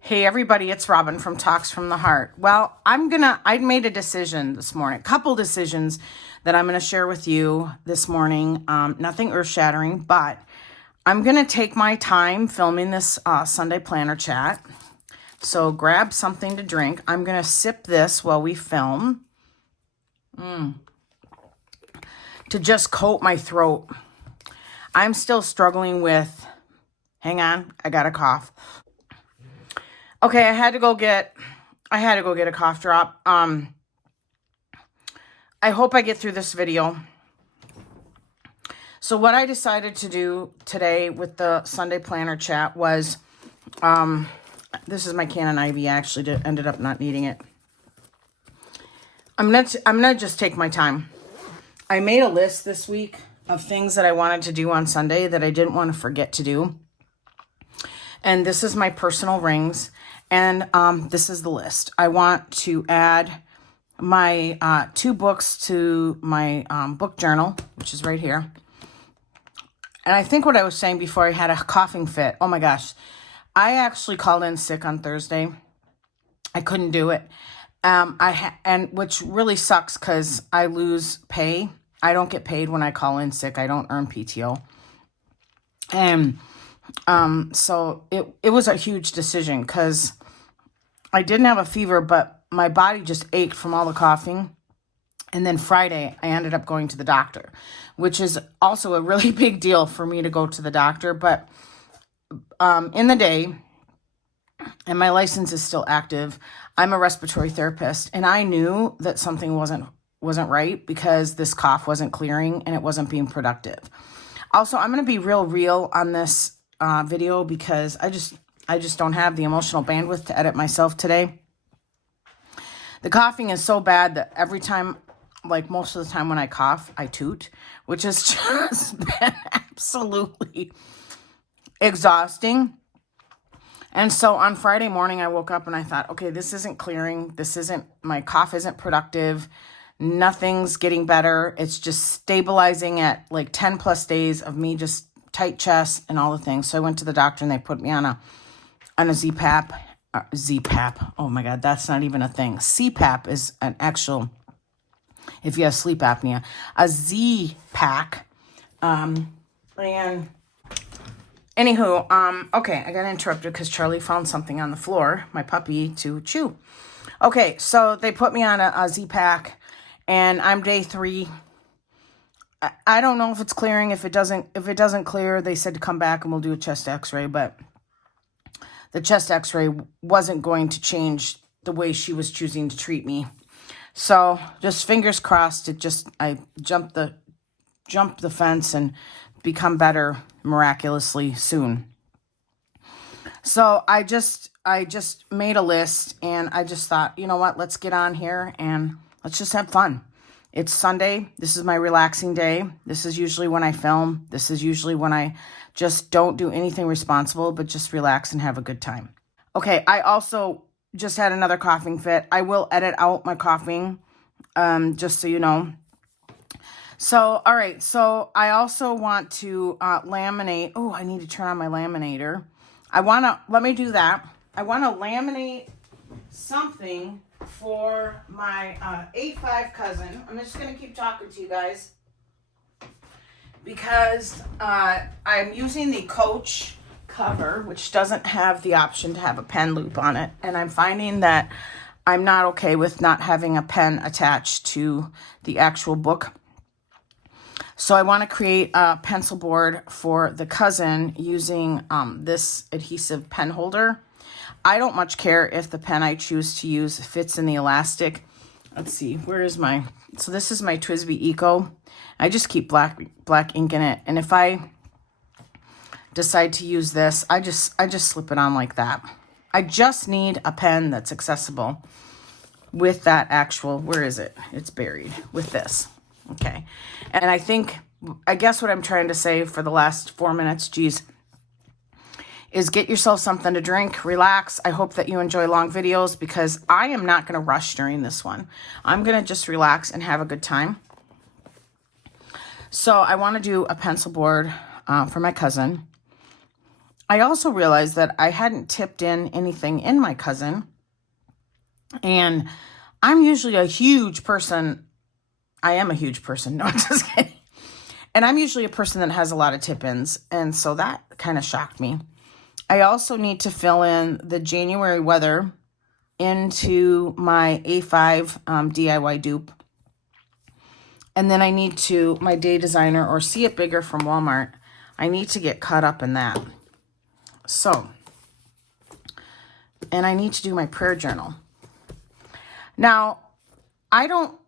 Hey everybody, it's Robin from Talks from the Heart. Well, I made a decision this morning, a couple decisions that I'm gonna share with you this morning. Nothing earth-shattering, but I'm gonna take my time filming this Sunday planner chat. So grab something to drink. I'm gonna sip this while we film to just coat my throat. I'm still struggling with, hang on, I got a cough. Okay, I had to go get a cough drop. I hope I get through this video. So what I decided to do today with the Sunday planner chat was, this is my Canon Ivy. I actually ended up not needing it. I'm gonna just take my time. I made a list this week of things that I wanted to do on Sunday that I didn't want to forget to do. And this is my personal rings. And this is the list. I want to add my 2 books to my book journal, which is right here. And I think what I was saying before I had a coughing fit. Oh my gosh. I actually called in sick on Thursday. I couldn't do it. And which really sucks because I lose pay. I don't get paid when I call in sick. I don't earn PTO. And so it was a huge decision because I didn't have a fever, but my body just ached from all the coughing. And then Friday, I ended up going to the doctor, which is also a really big deal for me to go to the doctor. But in the day, and my license is still active, I'm a respiratory therapist, and I knew that something wasn't right because this cough wasn't clearing and it wasn't being productive. Also, I'm going to be real on this video because I just don't have the emotional bandwidth to edit myself today. The coughing is so bad that every time, like most of the time when I cough, I toot, which has just been absolutely exhausting. And so on Friday morning, I woke up and I thought, okay, this isn't clearing. My cough isn't productive. Nothing's getting better. It's just stabilizing at like 10 plus days of me just tight chest and all the things. So I went to the doctor and they put me on a ZPAP. ZPAP. Oh my God, that's not even a thing. CPAP is an actual, if you have sleep apnea, a Z-Pack. And anywho, okay, I got interrupted because Charlie found something on the floor, my puppy, to chew. Okay, so they put me on a Z-Pack and I'm day 3. I don't know if it's clearing. If it doesn't clear, they said to come back and we'll do a chest x-ray, but the chest x-ray wasn't going to change the way she was choosing to treat me. So just fingers crossed, I jumped the fence and become better miraculously soon. So I just made a list and I just thought, you know what, let's get on here and let's just have fun. It's Sunday. This is my relaxing day. This is usually when I film. This is usually when I just don't do anything responsible, but just relax and have a good time. Okay, I also just had another coughing fit. I will edit out my coughing, just so you know. So, all right. So I also want to laminate. Oh, I need to turn on my laminator. Let me do that. I want to laminate something for my 8'5" cousin. I'm just going to keep talking to you guys because I'm using the Coach cover, which doesn't have the option to have a pen loop on it. And I'm finding that I'm not okay with not having a pen attached to the actual book. So I want to create a pencil board for the cousin using this adhesive pen holder. I don't much care if the pen I choose to use fits in the elastic. Let's see, where is so this is my TWSBI Eco. I just keep black ink in it. And if I decide to use this, I just slip it on like that. I just need a pen that's accessible with that actual, where is it? It's buried with this. Okay. And I guess what I'm trying to say for the last 4 minutes, is get yourself something to drink, relax. I hope that you enjoy long videos because I am not going to rush during this one. I'm going to just relax and have a good time. So I want to do a pencil board for my cousin. I also realized that I hadn't tipped in anything in my cousin. And I'm usually a huge person. I am a huge person. No, I'm just kidding. And I'm usually a person that has a lot of tip-ins. And so that kind of shocked me. I also need to fill in the January weather into my A5 DIY dupe. And then I need to, my Day Designer or See It Bigger from Walmart, I need to get caught up in that. So, and I need to do my prayer journal. Now, I don't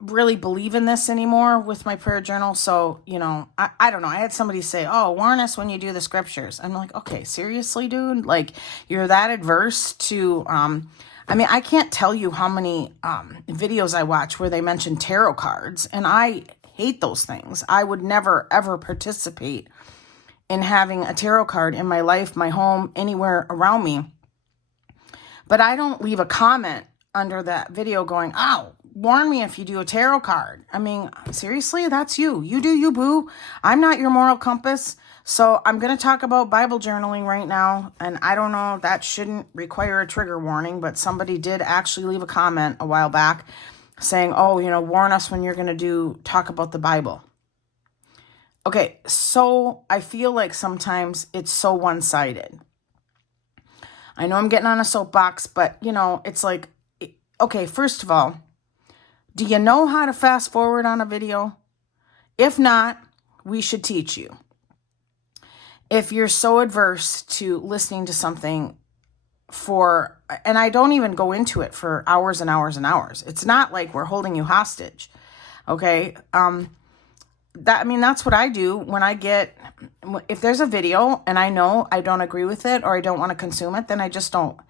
really believe in this anymore with my prayer journal. So, you know, I don't know. I had somebody say, oh, warn us when you do the scriptures. I'm like, okay, seriously, dude? Like, you're that adverse to, I mean, I can't tell you how many videos I watch where they mention tarot cards, and I hate those things. I would never, ever participate in having a tarot card in my life, my home, anywhere around me. But I don't leave a comment under that video going, oh, warn me if you do a tarot card. I mean, seriously, that's you. You do you, boo. I'm not your moral compass. So I'm going to talk about Bible journaling right now. And I don't know, that shouldn't require a trigger warning, but somebody did actually leave a comment a while back saying, oh, you know, warn us when you're going to talk about the Bible. Okay, so I feel like sometimes it's so one-sided. I know I'm getting on a soapbox, but, you know, it's like, okay, first of all, do you know how to fast forward on a video? If not, we should teach you. If you're so adverse to listening to something for, and I don't even go into it for hours and hours and hours. It's not like we're holding you hostage. Okay. That's what I do when I get, if there's a video and I know I don't agree with it or I don't want to consume it, then I just don't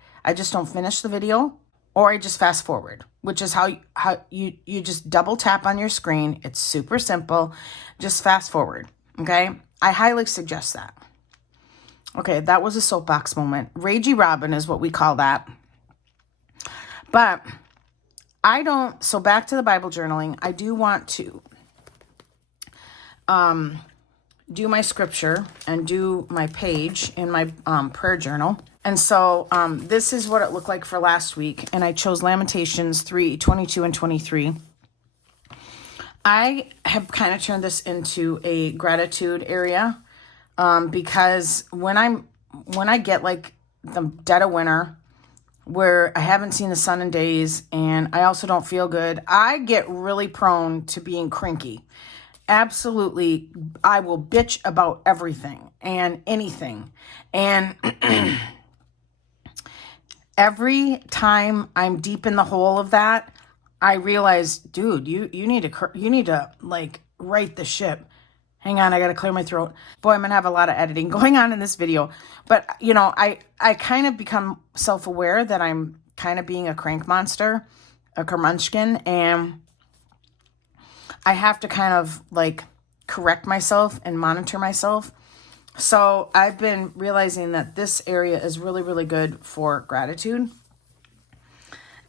finish the video, or I just fast forward, which is how you just double tap on your screen. It's super simple. Just fast forward. Okay. I highly suggest that. Okay. That was a soapbox moment. Ragey Robin is what we call that. But so back to the Bible journaling. I do want to do my scripture and do my page in my prayer journal. And so this is what it looked like for last week. And I chose Lamentations 3:22 and 23. I have kind of turned this into a gratitude area because when I get like the dead of winter where I haven't seen the sun in days and I also don't feel good, I get really prone to being cranky. Absolutely, I will bitch about everything and anything. And every time I'm deep in the hole of that, I realize, dude, you need to like right the ship. Hang on, I got to clear my throat. Boy, I'm going to have a lot of editing going on in this video. But, you know, I kind of become self-aware that I'm kind of being a crank monster, a curmudgeon, and I have to kind of like correct myself and monitor myself. So I've been realizing that this area is really, really good for gratitude.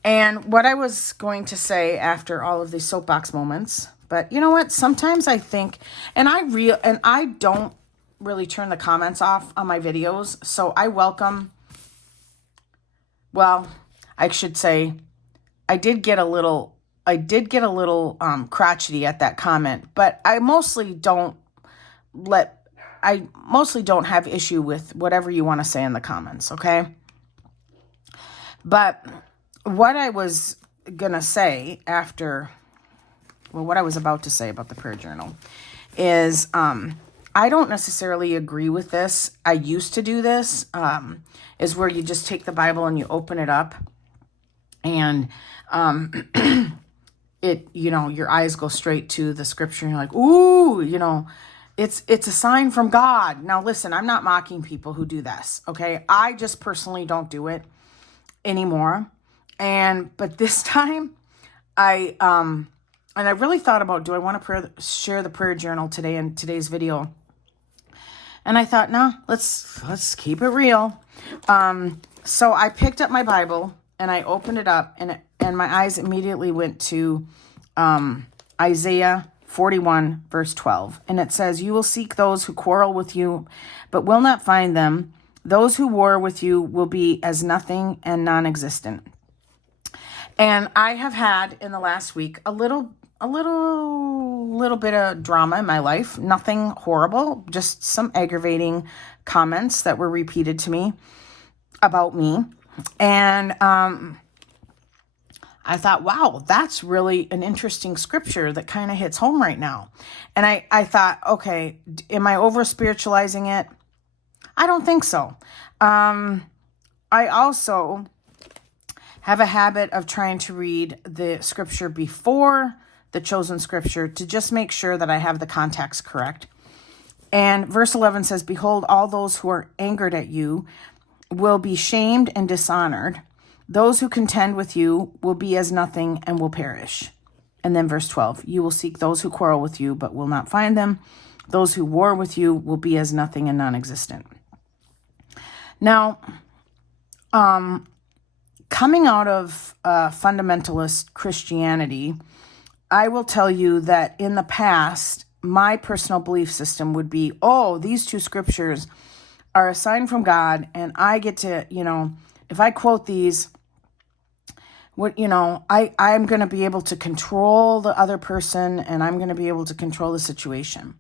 And what I was going to say after all of these soapbox moments, but you know what? Sometimes I think, and I don't really turn the comments off on my videos. So I should say I did get a little crotchety at that comment, but I mostly don't have issue with whatever you want to say in the comments, okay? But what I was going to say what I was about to say about the prayer journal is I don't necessarily agree with this. I used to do this, is where you just take the Bible and you open it up and your eyes go straight to the scripture and you're like, ooh, you know, it's a sign from God. Now listen, I'm not mocking people who do this. Okay. I just personally don't do it anymore. But this time I really thought about, do I want to share the prayer journal today in today's video? And I thought, no, let's keep it real. So I picked up my Bible and I opened it up and my eyes immediately went to Isaiah 41, verse 12. And it says, you will seek those who quarrel with you, but will not find them. Those who war with you will be as nothing and non-existent. And I have had in the last week a little bit of drama in my life. Nothing horrible, just some aggravating comments that were repeated to me about me. And I thought, wow, that's really an interesting scripture that kind of hits home right now. And I thought, okay, am I over spiritualizing it? I don't think so. I also have a habit of trying to read the scripture before the chosen scripture to just make sure that I have the context correct. And verse 11 says, behold, all those who are angered at you will be shamed and dishonored. Those who contend with you will be as nothing and will perish. And then verse 12, you will seek those who quarrel with you, but will not find them. Those who war with you will be as nothing and non-existent. Now, coming out of fundamentalist Christianity, I will tell you that in the past, my personal belief system would be, oh, these two scriptures are a sign from God, and I get to, if I quote these, I'm going to be able to control the other person, and I'm going to be able to control the situation.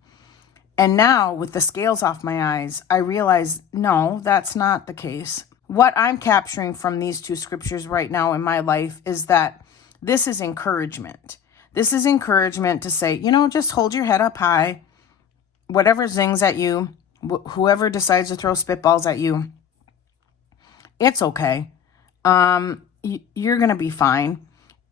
And now, with the scales off my eyes, I realize, no, that's not the case. What I'm capturing from these two scriptures right now in my life is that this is encouragement. This is encouragement to say, just hold your head up high. Whatever zings at you, whoever decides to throw spitballs at you, it's okay. You're going to be fine.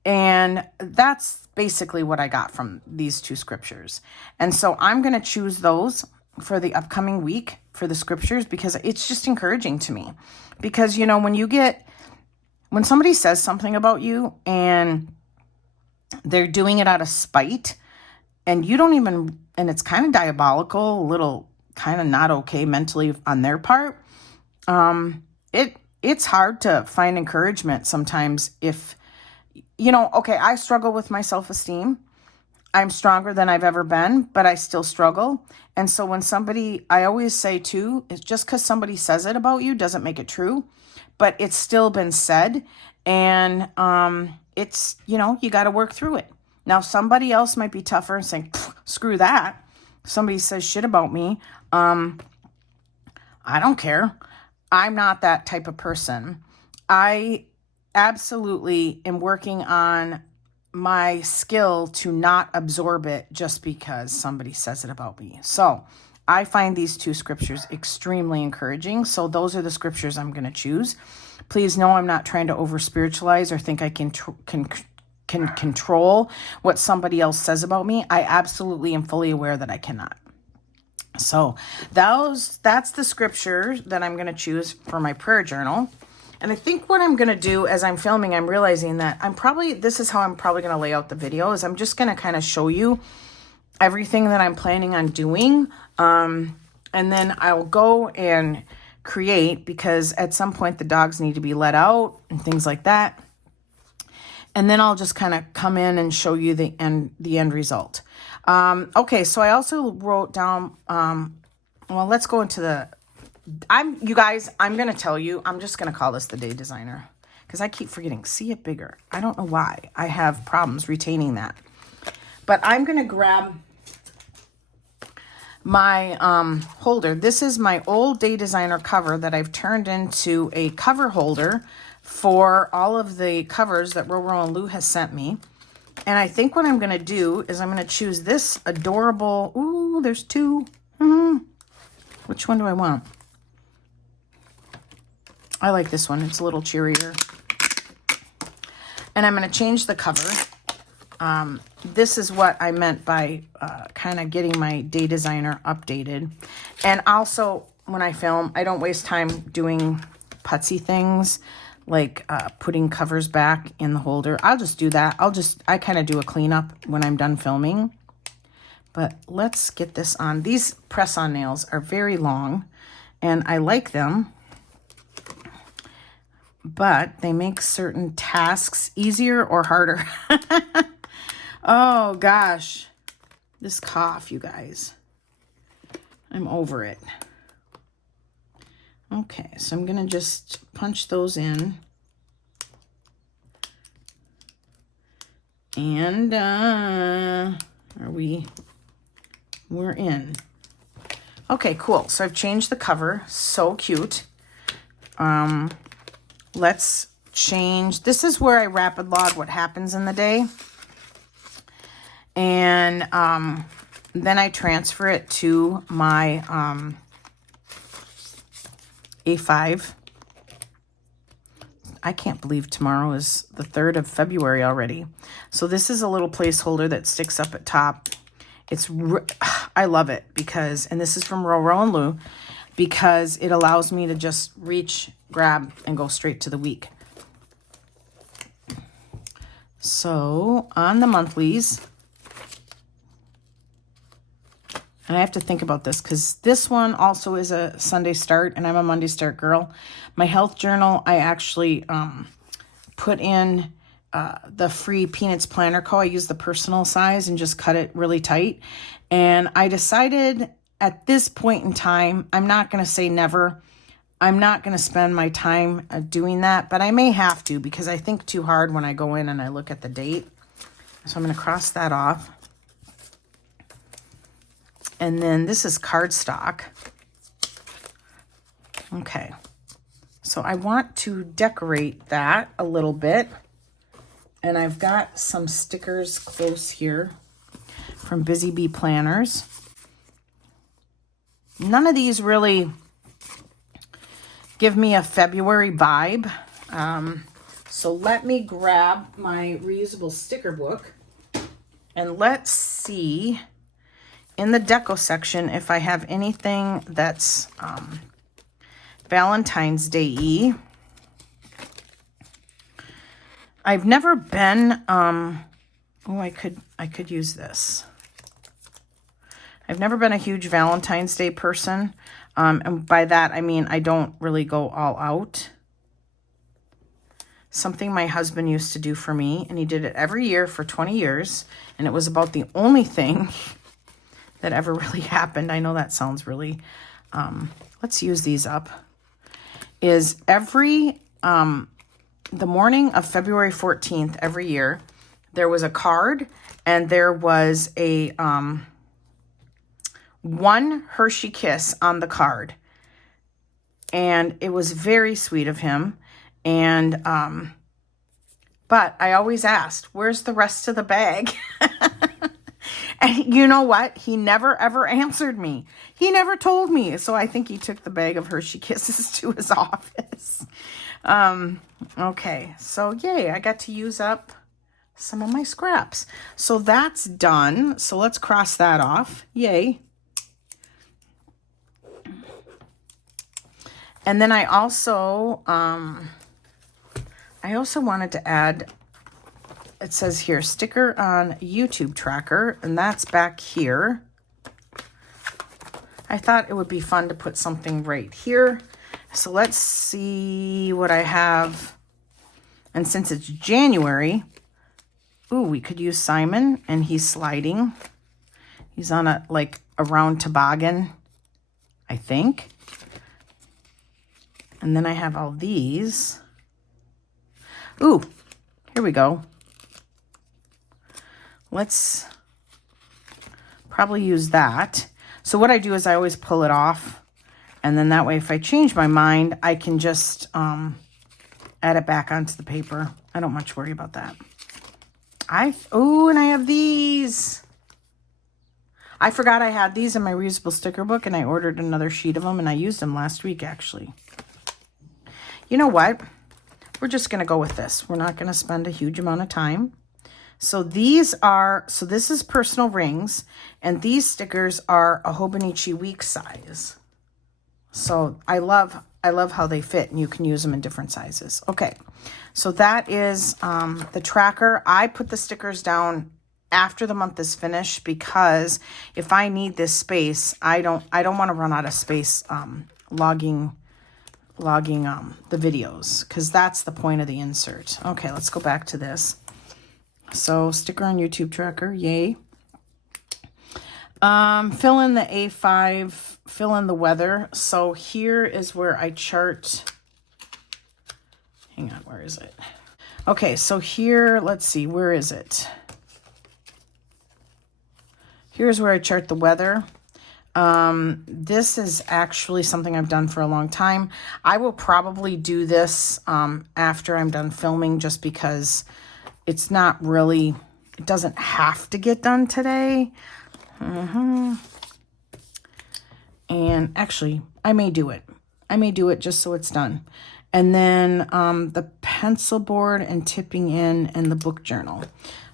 And that's basically what I got from these two scriptures. And so I'm going to choose those for the upcoming week for the scriptures because it's just encouraging to me. Because, when somebody says something about you and they're doing it out of spite and you don't even, and it's kind of diabolical, a little kind of not okay mentally on their part, it's hard to find encouragement sometimes if, okay, I struggle with my self-esteem. I'm stronger than I've ever been, but I still struggle. And so when I always say too, it's just because somebody says it about you doesn't make it true, but it's still been said. And it's, you got to work through it. Now, somebody else might be tougher and saying, screw that. Somebody says shit about me. I don't care. I'm not that type of person. I absolutely am working on my skill to not absorb it just because somebody says it about me. So I find these two scriptures extremely encouraging. So those are the scriptures I'm going to choose. Please know I'm not trying to over spiritualize or think I can control what somebody else says about me. I absolutely am fully aware that I cannot. So that's the scripture that I'm going to choose for my prayer journal. And I think what I'm going to do as I'm filming, I'm realizing that this is how I'm probably going to lay out the video, is I'm just going to kind of show you everything that I'm planning on doing. And then I'll go and create, because at some point the dogs need to be let out and things like that. And then I'll just kind of come in and show you the end result. Okay, so I also wrote down, let's go into you guys, I'm going to tell you, I'm just going to call this the day designer because I keep forgetting. See it bigger. I don't know why. I have problems retaining that. But I'm going to grab my holder. This is my old day designer cover that I've turned into a cover holder for all of the covers that Roro and Lou has sent me. And I think what I'm going to do is I'm going to choose this adorable, ooh, there's two. Which one do I want? I like this one. It's a little cheerier. And I'm going to change the cover. This is what I meant by kind of getting my day designer updated. And also, when I film, I don't waste time doing putsy things like putting covers back in the holder. I'll just do that. I kind of do a cleanup when I'm done filming. But let's get this on. These press-on nails are very long, and I like them. But they make certain tasks easier or harder. Oh, gosh. This cough, you guys. I'm over it. Okay, so I'm gonna just punch those in. And we're in. Okay, cool. So I've changed the cover. So cute. Let's change. This is where I rapid log what happens in the day. And then I transfer it to my A5. I can't believe tomorrow is the 3rd of February already. So this is a little placeholder that sticks up at top. I love it because, and this is from Ro and Lou, because it allows me to just reach, grab, and go straight to the week. So on the monthlies, and I have to think about this because this one also is a Sunday start and I'm a Monday start girl. My health journal, I actually put in the free Peanuts Planner Co. I use the personal size and just cut it really tight. And I decided at this point in time, I'm not going to say never. I'm not going to spend my time doing that, but I may have to because I think too hard when I go in and I look at the date. So I'm going to cross that off. And then this is cardstock. Okay. So I want to decorate that a little bit. And I've got some stickers close here from Busy Bee Planners. None of these really give me a February vibe. So let me grab my reusable sticker book and let's see in the deco section if I have anything that's Valentine's Day-y. I've never been, I could use this. I've never been a huge Valentine's Day person. And by that, I mean, I don't really go all out. Something my husband used to do for me, and he did it every year for 20 years. And it was about the only thing that ever really happened. I know that sounds really, let's use these up. Is every, the morning of February 14th every year, there was a card and there was a, one Hershey Kiss on the card. And it was very sweet of him. And, but I always asked, where's the rest of the bag? And you know what? He never, ever answered me. He never told me. So I think he took the bag of Hershey Kisses to his office. Okay. So yay, I got to use up some of my scraps. So that's done. So let's cross that off. Yay. And then I also wanted to add, it says here, sticker on YouTube tracker, and that's back here. I thought it would be fun to put something right here. So let's see what I have. And since it's January, ooh, we could use Simon, and he's sliding. He's on a round toboggan, I think. And then I have all these. Ooh, here we go. Let's probably use that. So what I do is I always pull it off. And then that way, if I change my mind, I can just add it back onto the paper. I don't much worry about that. Oh, and I have these. I forgot I had these in my reusable sticker book, and I ordered another sheet of them, and I used them last week, actually. You know what? We're just going to go with this. We're not going to spend a huge amount of time. So this is personal rings, and these stickers are a Hobonichi week size. So I love how they fit, and you can use them in different sizes. Okay, so that is the tracker. I put the stickers down after the month is finished because if I need this space, I don't want to run out of space logging the videos, because that's the point of the insert. Okay, let's go back to this. So sticker on YouTube tracker, yay. Fill in the A5, fill in the weather. So here is where I chart. Hang on, where is it? Okay, so here, let's see, where is it? Here's where I chart the weather. This is actually something I've done for a long time. I will probably do this after I'm done filming, just because it's not really, it doesn't have to get done today. And actually, I may do it. I may do it just so it's done. And then the pencil board and tipping in and the book journal.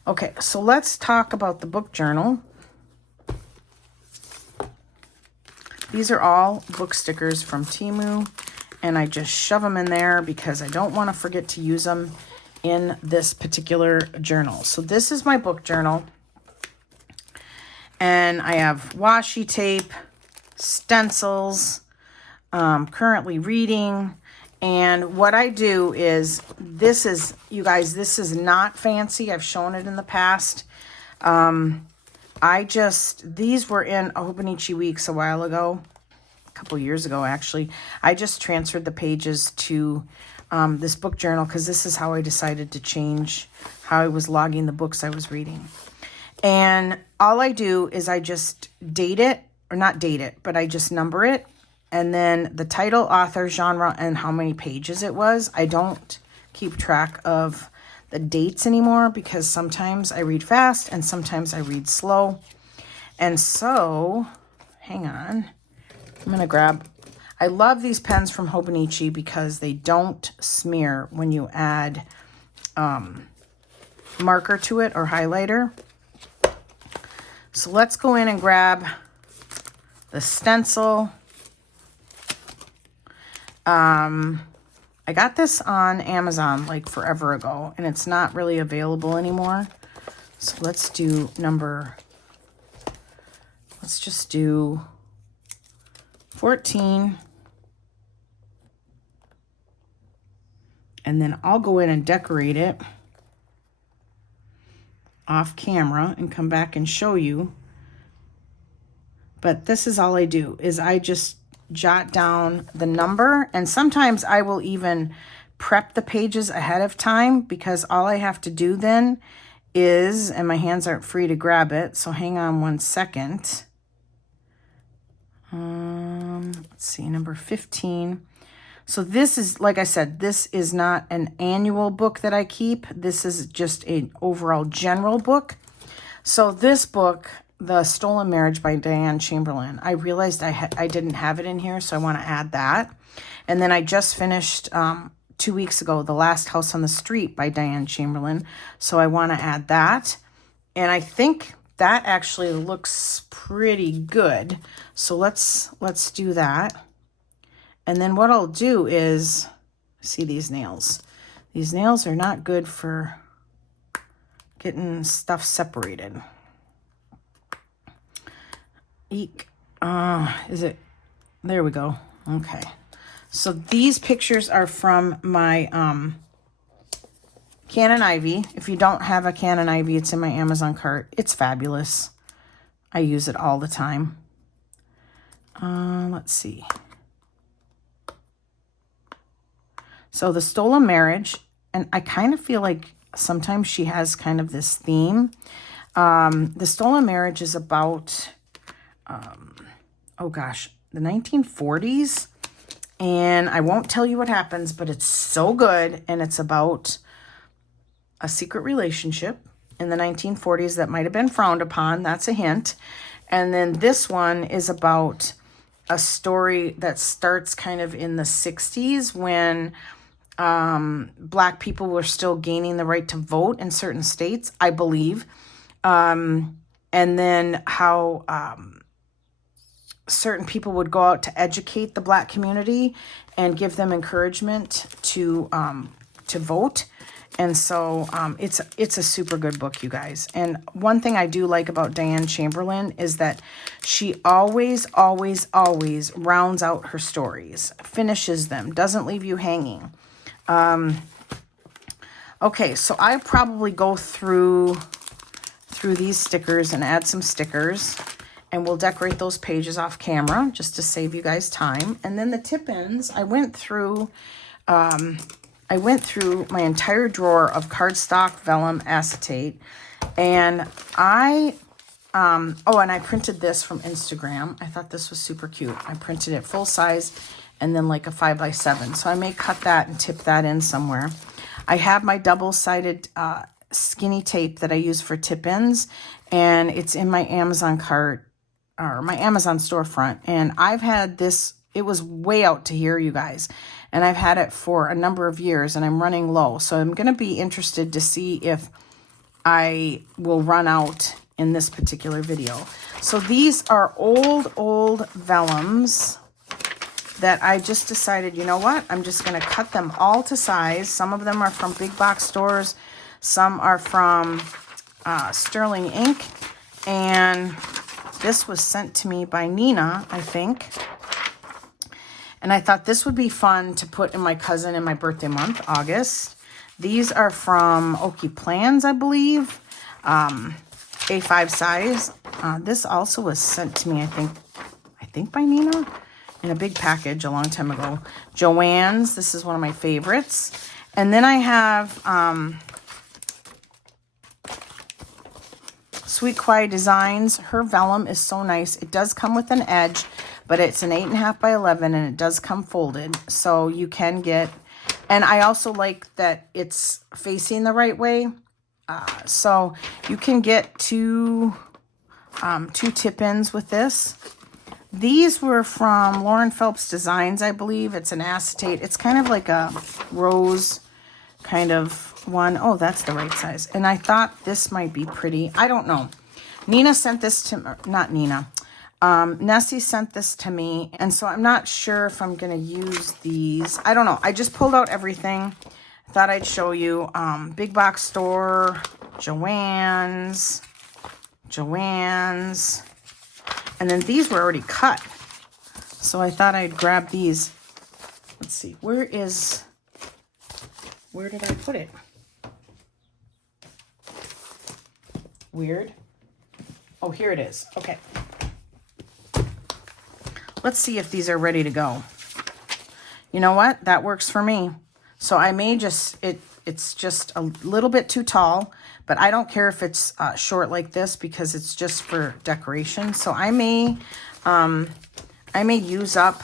Okay, so let's talk about the book journal. These are all book stickers from Temu, and I just shove them in there because I don't want to forget to use them in this particular journal. So this is my book journal, and I have washi tape, stencils, currently reading, and what I do is, this is, you guys, this is not fancy. I've shown it in the past. These were in Hobonichi Weeks a while ago, a couple years ago actually. I just transferred the pages to this book journal because this is how I decided to change how I was logging the books I was reading. And all I do is I just date it, or not date it, but I just number it. And then the title, author, genre, and how many pages it was. I don't keep track of the dates anymore because sometimes I read fast and sometimes I read slow. And so, hang on, I'm going to grab, I love these pens from Hobonichi because they don't smear when you add marker to it or highlighter. So let's go in and grab the stencil. I got this on Amazon like forever ago, and it's not really available anymore. So let's do let's just do 14. And then I'll go in and decorate it off camera and come back and show you. But this is all I do, is I just jot down the number, and sometimes I will even prep the pages ahead of time, because all I have to do then is, and my hands aren't free to grab it, so hang on one second. Let's see, number 15. So this is, like I said, this is not an annual book that I keep. This is just an overall general book. So this book, The Stolen Marriage by Diane Chamberlain, I realized I didn't have it in here, so I want to add that. And then I just finished 2 weeks ago, The Last House on the Street by Diane Chamberlain, so I want to add that. And I think that actually looks pretty good, so let's do that. And then what I'll do is, see these nails. These nails are not good for getting stuff separated. Eek. Is it? There we go. Okay. So these pictures are from my Canon Ivy. If you don't have a Canon Ivy, it's in my Amazon cart. It's fabulous. I use it all the time. Let's see. So The Stolen Marriage, and I kind of feel like sometimes she has kind of this theme. The Stolen Marriage is about, oh gosh, the 1940s. And I won't tell you what happens, but it's so good. And it's about a secret relationship in the 1940s that might have been frowned upon. That's a hint. And then this one is about a story that starts kind of in the 60s when Black people were still gaining the right to vote in certain states, I believe. And then how certain people would go out to educate the Black community and give them encouragement to vote. And so it's a super good book, you guys. And one thing I do like about Diane Chamberlain is that she always, always, always rounds out her stories, finishes them, doesn't leave you hanging. Okay, so I probably go through these stickers and add some stickers. and we'll decorate those pages off camera just to save you guys time. And then the tip ends, I went through my entire drawer of cardstock, vellum, acetate, and oh, and I printed this from Instagram. I thought this was super cute. I printed it full size and then like a 5x7. So I may cut that and tip that in somewhere. I have my double-sided skinny tape that I use for tip ins, and it's in my Amazon cart or my Amazon storefront. And I've had this, it was way out to here, you guys. And I've had it for a number of years and I'm running low. So I'm going to be interested to see if I will run out in this particular video. So these are old vellums that I just decided, you know what? I'm just going to cut them all to size. Some of them are from big box stores. Some are from Sterling Ink. And this was sent to me by Nina, I think. And I thought this would be fun to put in my cousin in my birthday month, August. These are from Okie Plans, I believe. A5 size. This also was sent to me, I think by Nina in a big package a long time ago. Joann's, this is one of my favorites. And then I have Sweet Quiet Designs. Her vellum is so nice. It does come with an edge, but it's an 8.5 by 11 and it does come folded. So you can get, and I also like that it's facing the right way. So you can get two tip-ins with this. These were from Lauren Phelps Designs, I believe. It's an acetate. It's kind of like a rose kind of one. Oh, that's the right size. And I thought this might be pretty. I don't know. Nina sent this to, not Nina. Nessie sent this to me. And so I'm not sure if I'm going to use these. I don't know. I just pulled out everything. Thought I'd show you. Big box store, Joann's, and then these were already cut. So I thought I'd grab these. Let's see, where did I put it? Weird. Oh, here it is. Okay. Let's see if these are ready to go. You know what? That works for me. So I may just, it's just a little bit too tall, but I don't care if it's short like this because it's just for decoration. So I may use up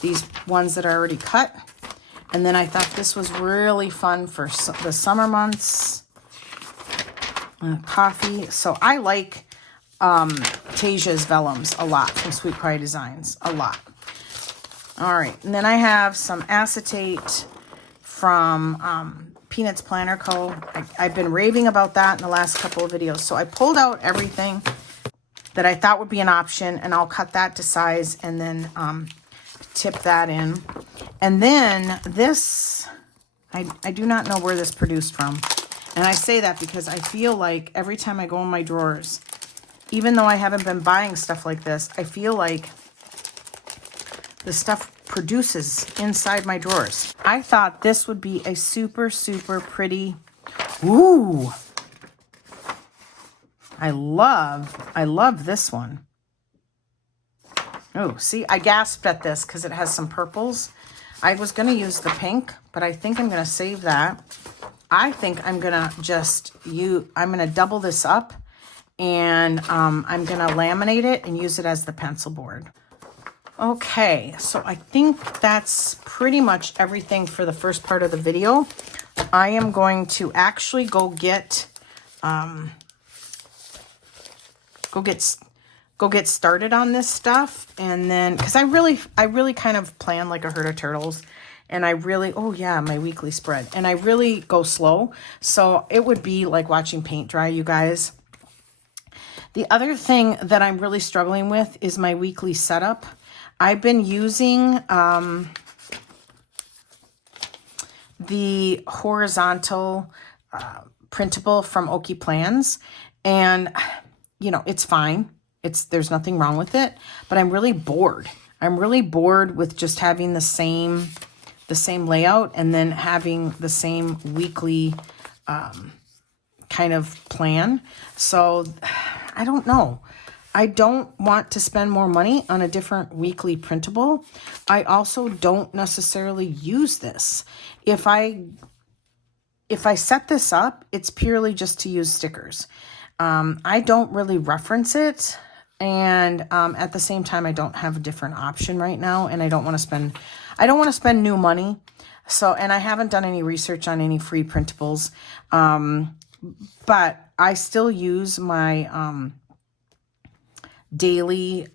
these ones that are already cut. And then I thought this was really fun for the summer months. Coffee. So I like Tasia's vellums a lot from Sweet Quiet Designs. A lot. All right. And then I have some acetate from Peanuts Planner Co. I've been raving about that in the last couple of videos. So I pulled out everything that I thought would be an option, and I'll cut that to size and then tip that in. And then this, I do not know where this produced from. And I say that because I feel like every time I go in my drawers, even though I haven't been buying stuff like this, I feel like the stuff produces inside my drawers. I thought this would be a super, super pretty. Ooh. I love this one. Oh, see, I gasped at this because it has some purples. I was going to use the pink, but I think I'm going to save that. I think I'm going to just I'm going to double this up, and I'm going to laminate it and use it as the pencil board. Okay, so I think that's pretty much everything for the first part of the video. I am going to actually go get started on this stuff, and then because I really kind of plan like a herd of turtles, and I really, oh yeah, my weekly spread, and I really go slow, so it would be like watching paint dry, you guys. The other thing that I'm really struggling with is my weekly setup. I've been using the horizontal printable from Okie Plans, and you know, it's fine. There's nothing wrong with it, but I'm really bored. I'm really bored with just having the same layout and then having the same weekly kind of plan. So I don't know. I don't want to spend more money on a different weekly printable. I also don't necessarily use this. If I set this up, it's purely just to use stickers. I don't really reference it. And at the same time, I don't have a different option right now. And I don't want to spend new money. So, and I haven't done any research on any free printables. But I still use my daily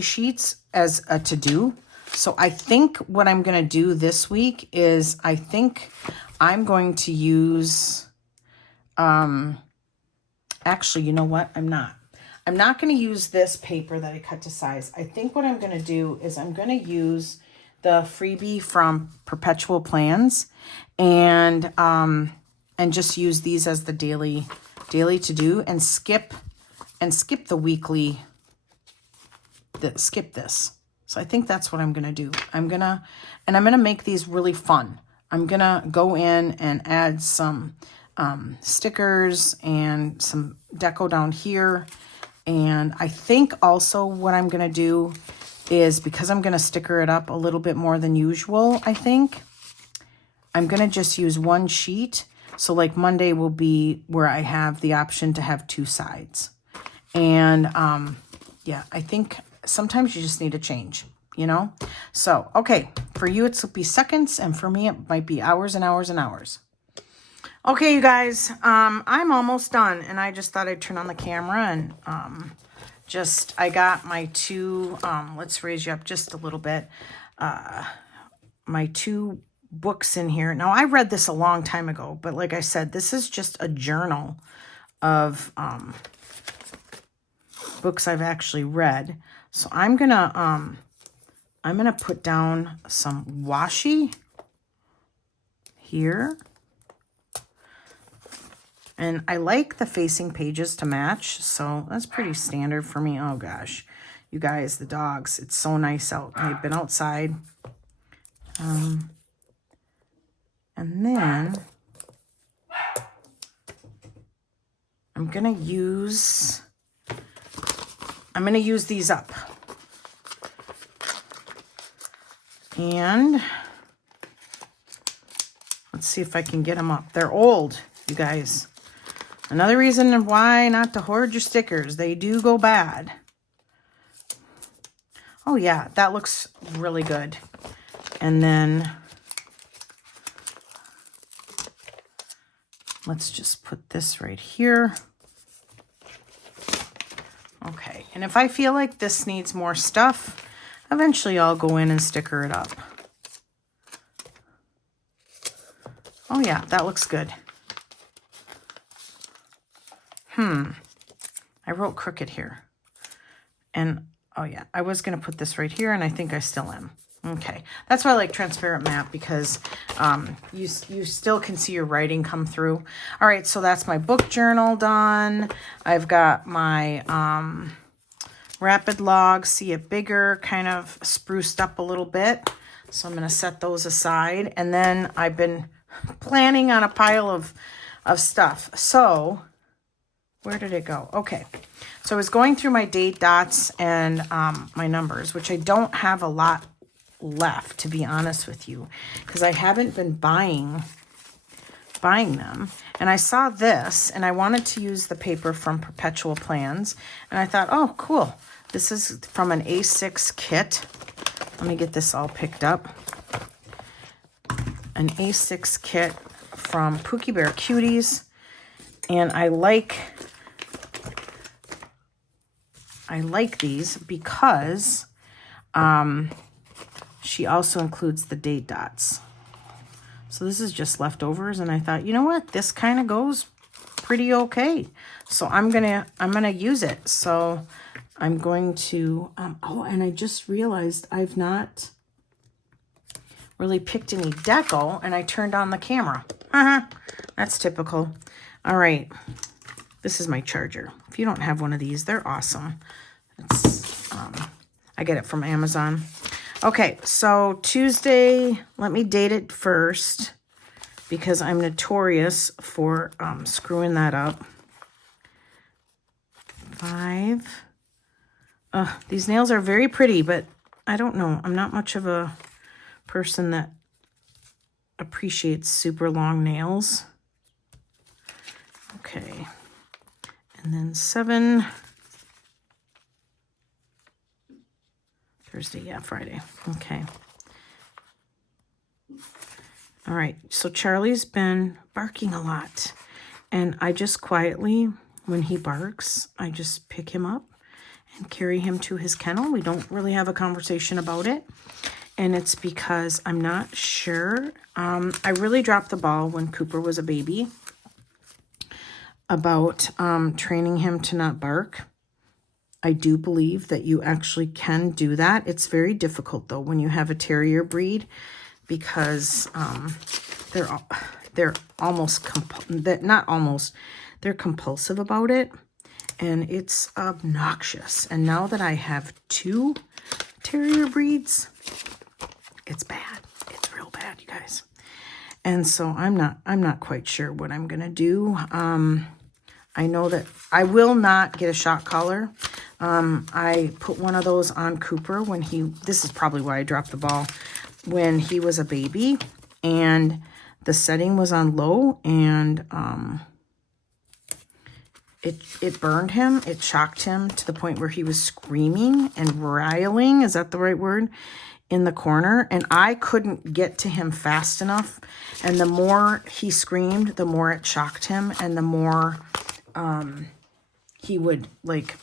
sheets as a to-do. So I think what I'm going to do this week is I think I'm going to use, actually, you know what? I'm not going to use this paper that I cut to size. I think what I'm going to do is I'm going to use the freebie from Perpetual Plans and just use these as the daily to do and skip the weekly, skip this. So I think that's what I'm going to do. I'm going to make these really fun. I'm going to go in and add some stickers and some deco down here. And I think also what I'm going to do is, because I'm going to sticker it up a little bit more than usual, I think I'm going to just use one sheet. So like Monday will be where I have the option to have two sides. And yeah, I think sometimes you just need a change, you know? So, okay, for you it'll be seconds, and for me it might be hours and hours and hours. Okay, you guys, I'm almost done, and I just thought I'd turn on the camera and I got my two, let's raise you up just a little bit, my two books in here. Now, I read this a long time ago, but like I said, this is just a journal of books I've actually read. So I'm gonna put down some washi here. And I like the facing pages to match, so that's pretty standard for me. Oh gosh, you guys, the dogs, it's so nice out. They've been outside. And then I'm gonna use these up. And let's see if I can get them up. They're old, you guys. Another reason why not to hoard your stickers. They do go bad. Oh yeah, that looks really good. And then let's just put this right here. Okay, and if I feel like this needs more stuff, eventually I'll go in and sticker it up. Oh yeah, that looks good. I wrote crooked here. And, oh yeah, I was going to put this right here, and I think I still am. Okay, that's why I like transparent map, because you still can see your writing come through. All right, so that's my book journal done. I've got my rapid log, see it bigger, kind of spruced up a little bit. So I'm going to set those aside. And then I've been planning on a pile of stuff. So where did it go? Okay. So I was going through my date dots and my numbers, which I don't have a lot left, to be honest with you, because I haven't been buying them. And I saw this, and I wanted to use the paper from Perpetual Plans. And I thought, oh, cool. This is from an A6 kit. Let me get this all picked up. An A6 kit from Pookie Bear Cuties. And I like these because she also includes the date dots. So this is just leftovers, and I thought, you know what, this kind of goes pretty okay. So I'm gonna use it. So I'm going to oh, and I just realized I've not really picked any deco, and I turned on the camera. That's typical. All right, this is my charger. If you don't have one of these, they're awesome. It's I get it from Amazon. Okay, so Tuesday, let me date it first because I'm notorious for screwing that up. 5, These nails are very pretty, but I don't know. I'm not much of a person that appreciates super long nails. Okay. And then 7. Thursday, yeah, Friday. Okay. All right. So Charlie's been barking a lot. And I just quietly, when he barks, I just pick him up and carry him to his kennel. We don't really have a conversation about it. And it's because I'm not sure. I really dropped the ball when Cooper was a baby about training him to not bark. I do believe that you actually can do that. It's very difficult, though, when you have a terrier breed because they're almost, they're compulsive about it. And it's obnoxious. And now that I have 2 terrier breeds, it's bad. It's real bad, you guys. And so I'm not quite sure what I'm gonna do. I know that I will not get a shock collar. I put one of those on Cooper when this is probably why I dropped the ball, when he was a baby, and the setting was on low, and it burned him. It shocked him to the point where he was screaming and riling, is that the right word, in the corner, and I couldn't get to him fast enough. And the more he screamed, the more it shocked him, and the more he would like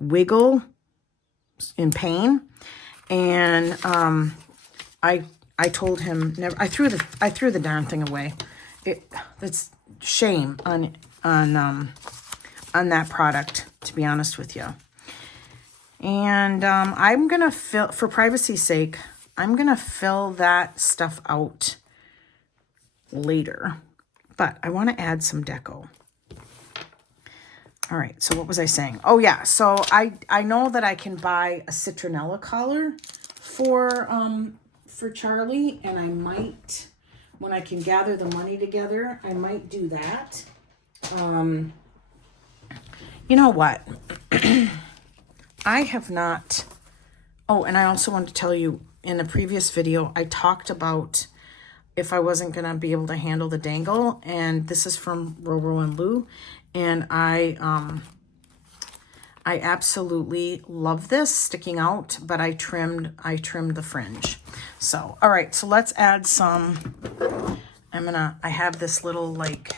wiggle in pain. And I told him never. I threw the darn thing away. That's shame on that product, to be honest with you. And I'm gonna fill, for privacy's sake, I'm gonna fill that stuff out later. But I want to add some deco. All right, so what was I saying? Oh yeah, so I know that I can buy a citronella collar for Charlie, and I might, when I can gather the money together, I might do that. You know what? I have not. Oh, and I also want to tell you, in a previous video, I talked about if I wasn't going to be able to handle the dangle, and this is from Roro and Lou, and I absolutely love this sticking out, but I trimmed the fringe. So, all right, so let's add some. I have this little like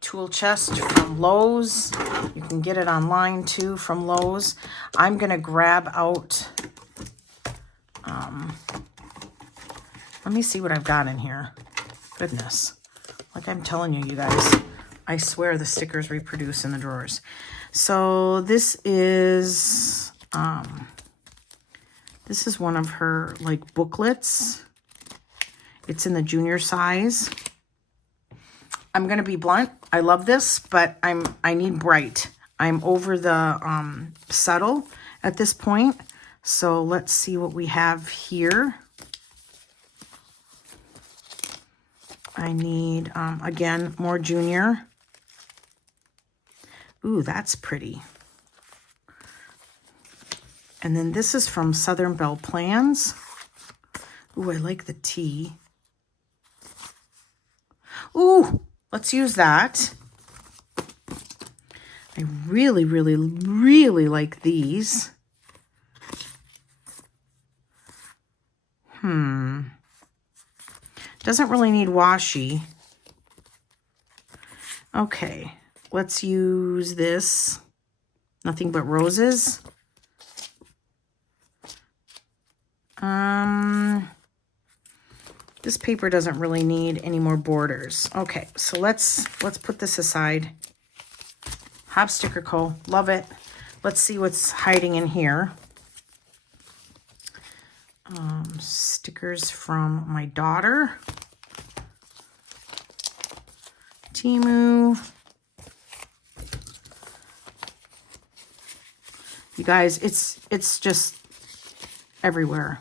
tool chest from Lowe's. You can get it online too from Lowe's. I'm gonna grab out, let me see what I've got in here. Goodness, like I'm telling you, you guys, I swear the stickers reproduce in the drawers. So this is one of her like booklets. It's in the junior size. I'm gonna be blunt. I love this, but I need bright. I'm over the subtle at this point. So let's see what we have here. I need again more junior. Ooh, that's pretty. And then this is from Southern Belle Plans. Ooh, I like the tea. Ooh, let's use that. I really, really, really like these. Doesn't really need washi. Okay, let's use this. Nothing but roses. This paper doesn't really need any more borders. Okay, so let's put this aside. Hobbs Sticker Co. Love it. Let's see what's hiding in here. Stickers from my daughter. Timu. You guys, it's just everywhere.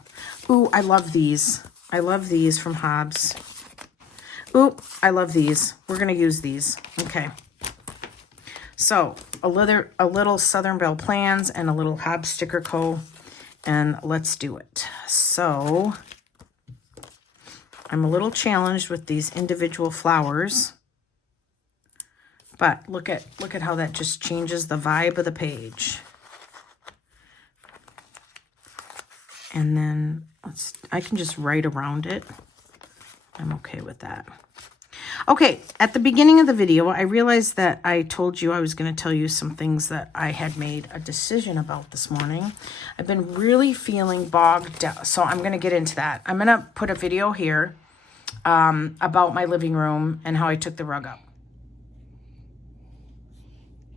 Ooh, I love these. I love these from Hobbs. Ooh, I love these. We're going to use these. Okay. So a little Southern Belle Plans and a little Hobbs Sticker Co. And let's do it. So I'm a little challenged with these individual flowers. But look at how that just changes the vibe of the page. And then I can just write around it. I'm okay with that. Okay, at the beginning of the video, I realized that I told you I was going to tell you some things that I had made a decision about this morning. I've been really feeling bogged down, so I'm going to get into that. I'm going to put a video here about my living room and how I took the rug up.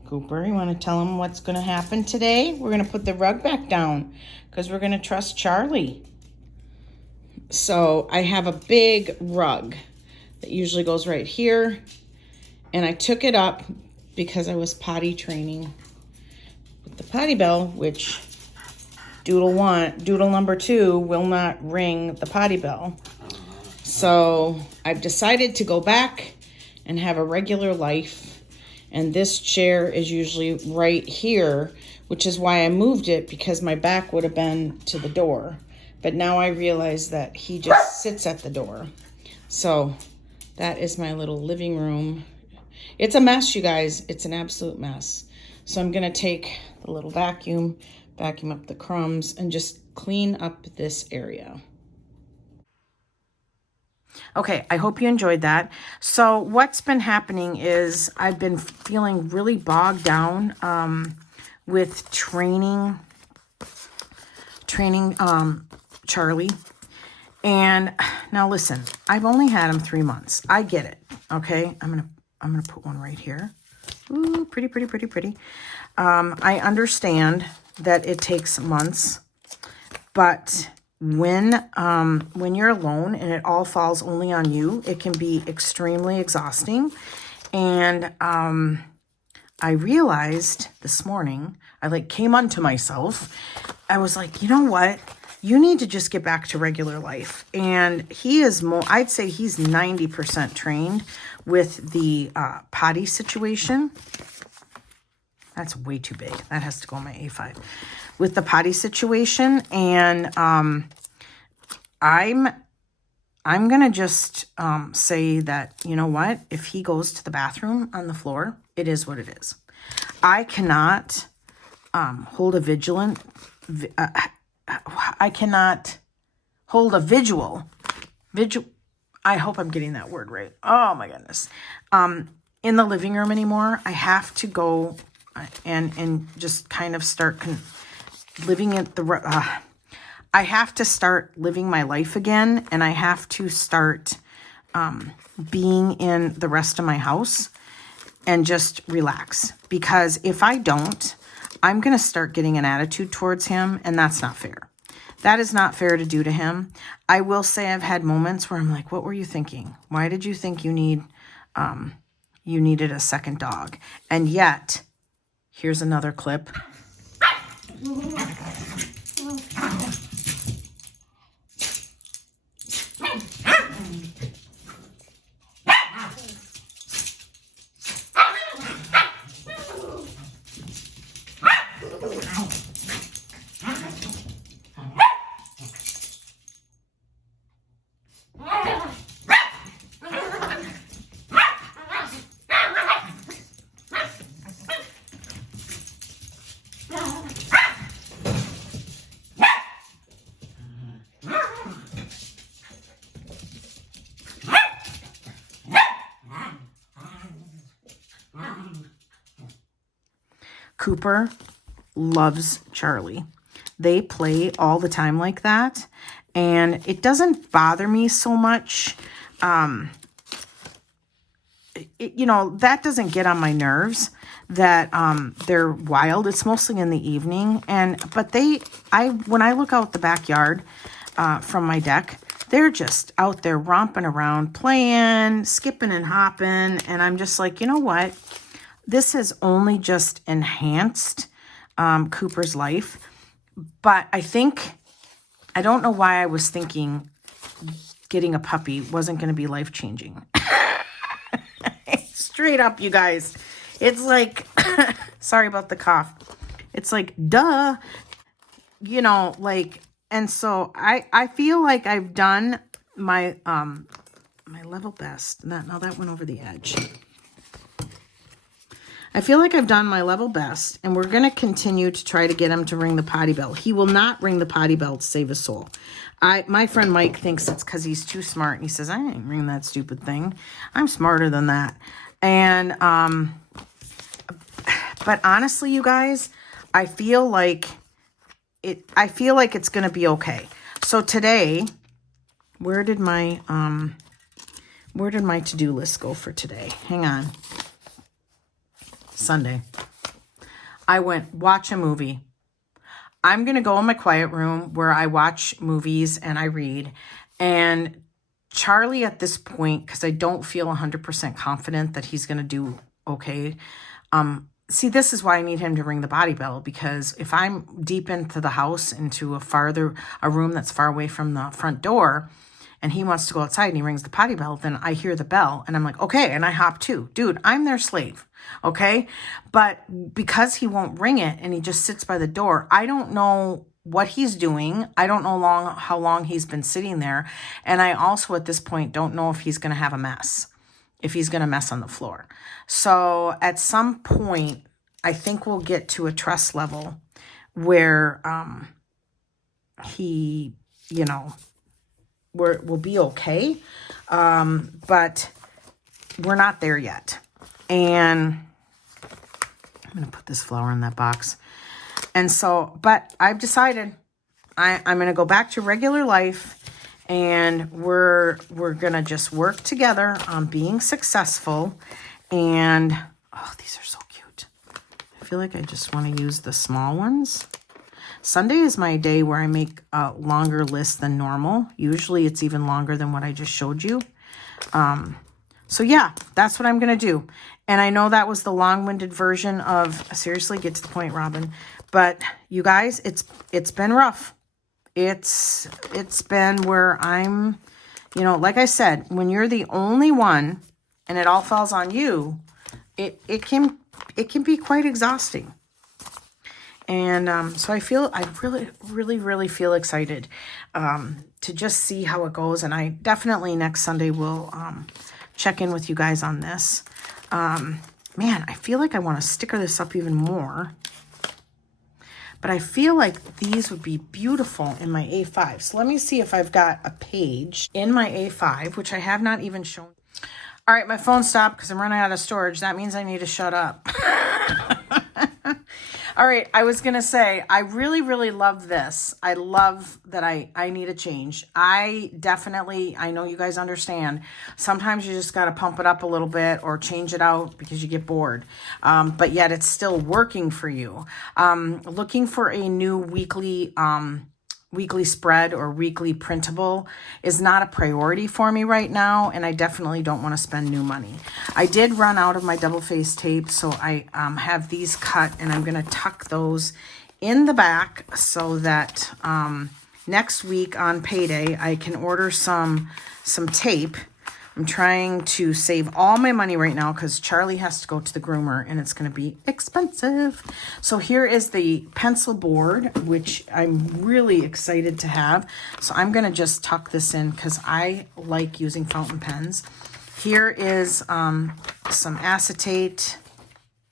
Cooper, you want to tell him what's going to happen today? We're going to put the rug back down because we're going to trust Charlie. So I have a big rug that usually goes right here. And I took it up because I was potty training with the potty bell, which doodle number 2 will not ring the potty bell. So I've decided to go back and have a regular life. And this chair is usually right here, which is why I moved it, because my back would have been to the door. But now I realize that he just sits at the door. So that is my little living room. It's a mess, you guys. It's an absolute mess. So I'm going to take the little vacuum up the crumbs, and just clean up this area. Okay, I hope you enjoyed that. So what's been happening is I've been feeling really bogged down with training Charlie. And now listen, I've only had him 3 months. I get it. Okay, I'm gonna put one right here. Ooh, pretty, pretty, pretty, pretty. I understand that it takes months, but when you're alone and it all falls only on you, it can be extremely exhausting. And I realized this morning, I came unto myself. I was like, you know what? You need to just get back to regular life. And he is I'd say he's 90% trained with the potty situation. That's way too big. That has to go on my A5. With the potty situation. And I'm going to just say that, you know what? If he goes to the bathroom on the floor, it is what it is. I cannot hold a vigil. I hope I'm getting that word right. Oh my goodness. In the living room anymore. I have to go and just kind of start living at the I have to start living my life again, and I have to start being in the rest of my house and just relax. Because if I don't, I'm going to start getting an attitude towards him, and that's not fair. That is not fair to do to him. I will say I've had moments where I'm like, what were you thinking? Why did you think you needed a second dog? And yet, here's another clip. Cooper loves Charlie. They play all the time like that, and it doesn't bother me so much. That doesn't get on my nerves that they're wild. It's mostly in the evening, but when I look out the backyard from my deck, they're just out there romping around, playing, skipping and hopping, and I'm just like, you know what? This has only just enhanced Cooper's life. But I don't know why I was thinking getting a puppy wasn't going to be life-changing. Straight up, you guys. It's like, Sorry about the cough. It's like, duh, you know, like, and so I feel like I've done my, my level best. Now that went over the edge. I feel like I've done my level best, and we're going to continue to try to get him to ring the potty bell. He will not ring the potty bell to save his soul. My friend Mike thinks it's because he's too smart, and he says, I ain't ring that stupid thing. I'm smarter than that. And, but honestly, you guys, I feel like it's going to be okay. So today, where did my to-do list go for today? Hang on. Sunday. I went watch a movie. I'm going to go in my quiet room where I watch movies and I read. And Charlie at this point, because I don't feel 100% confident that he's going to do okay. See, this is why I need him to ring the body bell, because if I'm deep into the house, into a room that's far away from the front door, and he wants to go outside and he rings the potty bell, then I hear the bell and I'm like, okay, and I hop too. Dude, I'm their slave, okay? But because he won't ring it and he just sits by the door, I don't know what he's doing. I don't know how long he's been sitting there. And I also at this point don't know if he's going to have a mess, if he's going to mess on the floor. So at some point, I think we'll get to a trust level where he, you know, we'll be okay. But we're not there yet. And I'm going to put this flower in that box. And so, but I've decided I'm going to go back to regular life, and we're going to just work together on being successful. And, oh, these are so cute. I feel like I just want to use the small ones. Sunday is my day where I make a longer list than normal. Usually it's even longer than what I just showed you. So yeah, that's what I'm going to do. And I know that was the long-winded version of, seriously, get to the point, Robin. But you guys, it's been rough. It's been where I'm, you know, like I said, when you're the only one and it all falls on you, it can be quite exhausting. And so I really feel excited to just see how it goes. And I definitely next Sunday will check in with you guys on this. Man, I feel like I want to sticker this up even more. But I feel like these would be beautiful in my A5. So let me see if I've got a page in my A5, which I have not even shown. All right, my phone stopped because I'm running out of storage. That means I need to shut up. All right, I was going to say, I really love this. I love that I need a change. I know you guys understand. Sometimes you just got to pump it up a little bit or change it out because you get bored. But yet it's still working for you. Looking for a new weekly spread or weekly printable is not a priority for me right now, and I definitely don't want to spend new money. I did run out of my double face tape, so I have these cut, and I'm going to tuck those in the back so that next week on payday I can order some tape. I'm trying to save all my money right now because Charlie has to go to the groomer and it's going to be expensive. So here is the pencil board, which I'm really excited to have. So I'm going to just tuck this in because I like using fountain pens. Here is some acetate.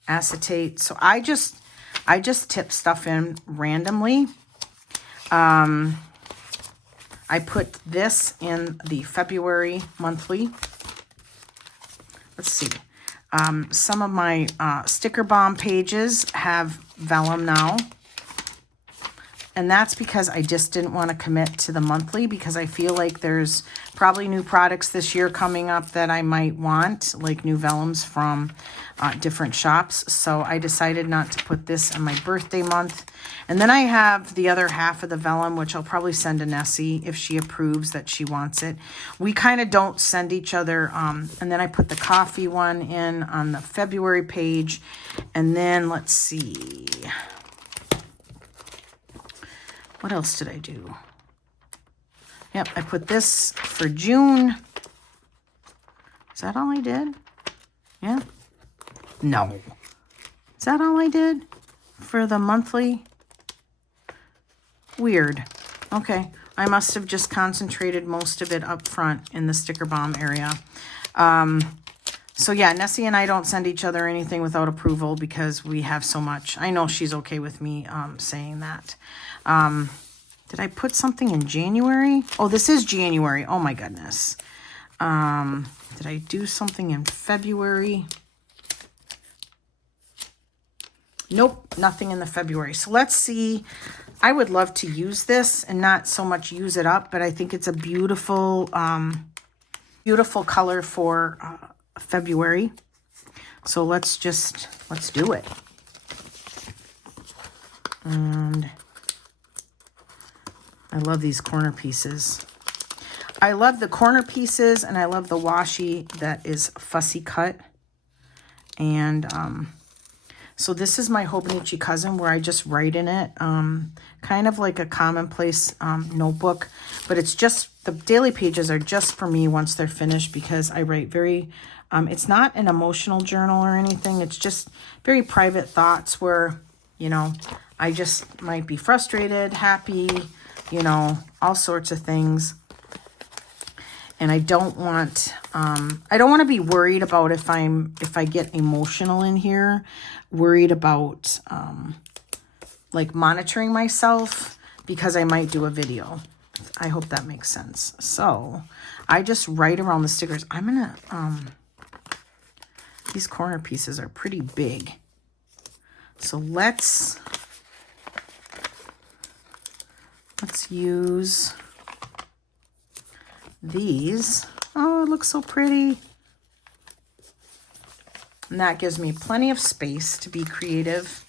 So I just tip stuff in randomly. I put this in the February monthly. Let's see. Some of my sticker bomb pages have vellum now. And that's because I just didn't want to commit to the monthly because I feel like there's probably new products this year coming up that I might want, like new vellums from different shops. So I decided not to put this in my birthday month. And then I have the other half of the vellum, which I'll probably send to Nessie if she approves that she wants it. We kind of don't send each other. And then I put the coffee one in on the February page. And then let's see. What else did I do? Yep, I put this for June. Is that all I did? Yeah? No. Is that all I did for the monthly? Weird. Okay, I must have just concentrated most of it up front in the sticker bomb area. So yeah, Nessie and I don't send each other anything without approval because we have so much. I know she's okay with me saying that. Did I put something in January? Oh, this is January. Oh my goodness. Did I do something in February? Nope, nothing in the February. So let's see. I would love to use this and not so much use it up, but I think it's a beautiful, beautiful color for February. So let's do it. And I love these corner pieces. I love the corner pieces and I love the washi that is fussy cut. And so this is my Hobonichi Cousin where I just write in it, kind of like a commonplace notebook, but it's just, the daily pages are just for me once they're finished because I write very, it's not an emotional journal or anything. It's just very private thoughts where, you know, I just might be frustrated, happy, you know, all sorts of things. And I don't want to be worried about if I get emotional in here, worried about like monitoring myself because I might do a video. I hope that makes sense. So I just write around the stickers. I'm gonna these corner pieces are pretty big. So let's use these. Oh, it looks so pretty. And that gives me plenty of space to be creative.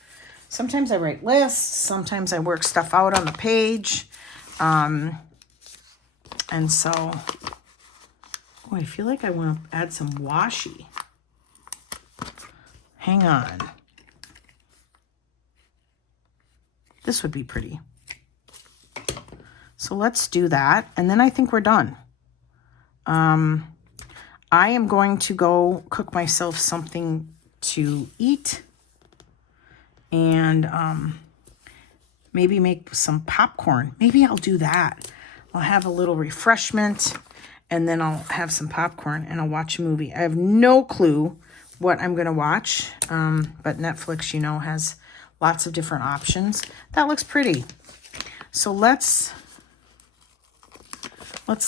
Sometimes I write lists. Sometimes I work stuff out on the page. And so, oh, I feel like I want to add some washi. Hang on. This would be pretty. So let's do that. And then I think we're done. I am going to go cook myself something to eat and maybe make some popcorn. Maybe I'll do that. I'll have a little refreshment and then I'll have some popcorn and I'll watch a movie. I have no clue what I'm going to watch, but Netflix, you know, has lots of different options. That looks pretty. So let's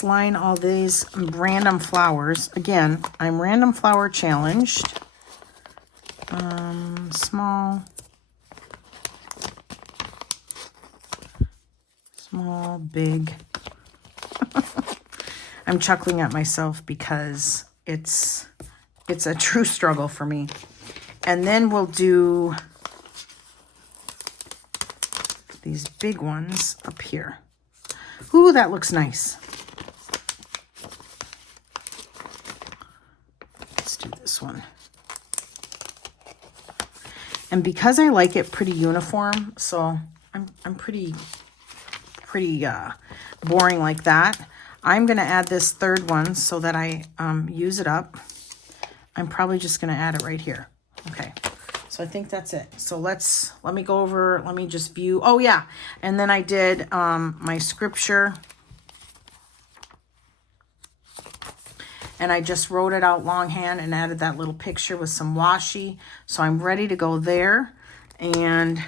line all these random flowers. Again, I'm random flower challenged. Small, big. I'm chuckling at myself because it's a true struggle for me. And then we'll do these big ones up here. Ooh, that looks nice. Let's do this one. And because I like it pretty uniform, so I'm pretty boring like that. I'm going to add this third one so that I use it up. I'm probably just going to add it right here. Okay. So I think that's it. So let me go over, let me just view. Oh yeah. And then I did my scripture. And I just wrote it out longhand and added that little picture with some washi. So I'm ready to go there. And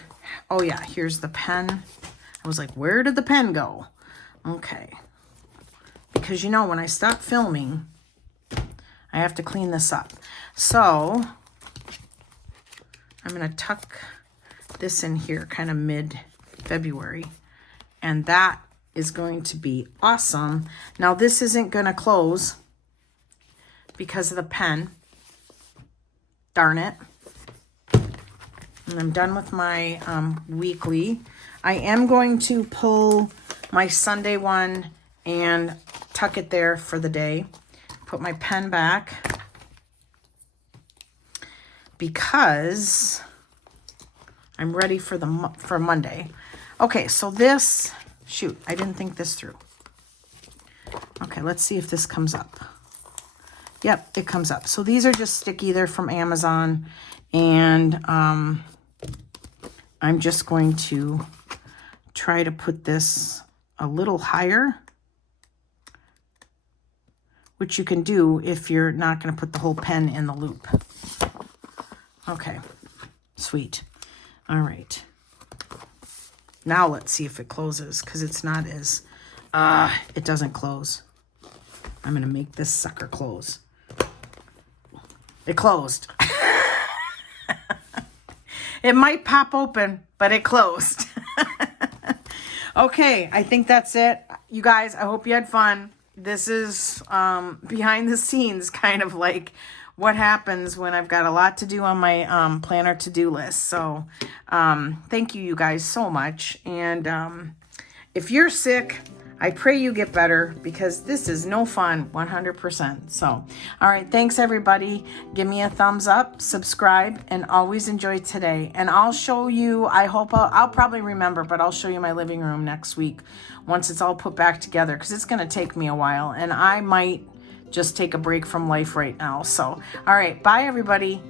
oh yeah, here's the pen. I was like, where did the pen go? Okay. Because you know, when I stop filming, I have to clean this up. So I'm going to tuck this in here kind of mid-February. And that is going to be awesome. Now this isn't going to close because of the pen. Darn it. And I'm done with my weekly. I am going to pull my Sunday one and tuck it there for the day. Put my pen back because I'm ready for Monday. Okay, so this, shoot, I didn't think this through. Okay, let's see if this comes up. Yep, it comes up. So these are just sticky. They're from Amazon. And I'm just going to try to put this a little higher, which you can do if you're not going to put the whole pen in the loop. Okay, sweet. All right. Now let's see if it closes, because it's not as, it doesn't close. I'm going to make this sucker close. It closed. It might pop open, but it closed. Okay, I think that's it. You guys, I hope you had fun. This is behind the scenes, kind of like what happens when I've got a lot to do on my planner to-do list. So thank you guys so much. And if you're sick, I pray you get better, because this is no fun, 100%. So, all right, thanks everybody. Give me a thumbs up, subscribe, and always enjoy today. And I'll show you, I hope I'll probably remember, but I'll show you my living room next week once it's all put back together, because it's going to take me a while, and I might just take a break from life right now. So, all right, bye everybody.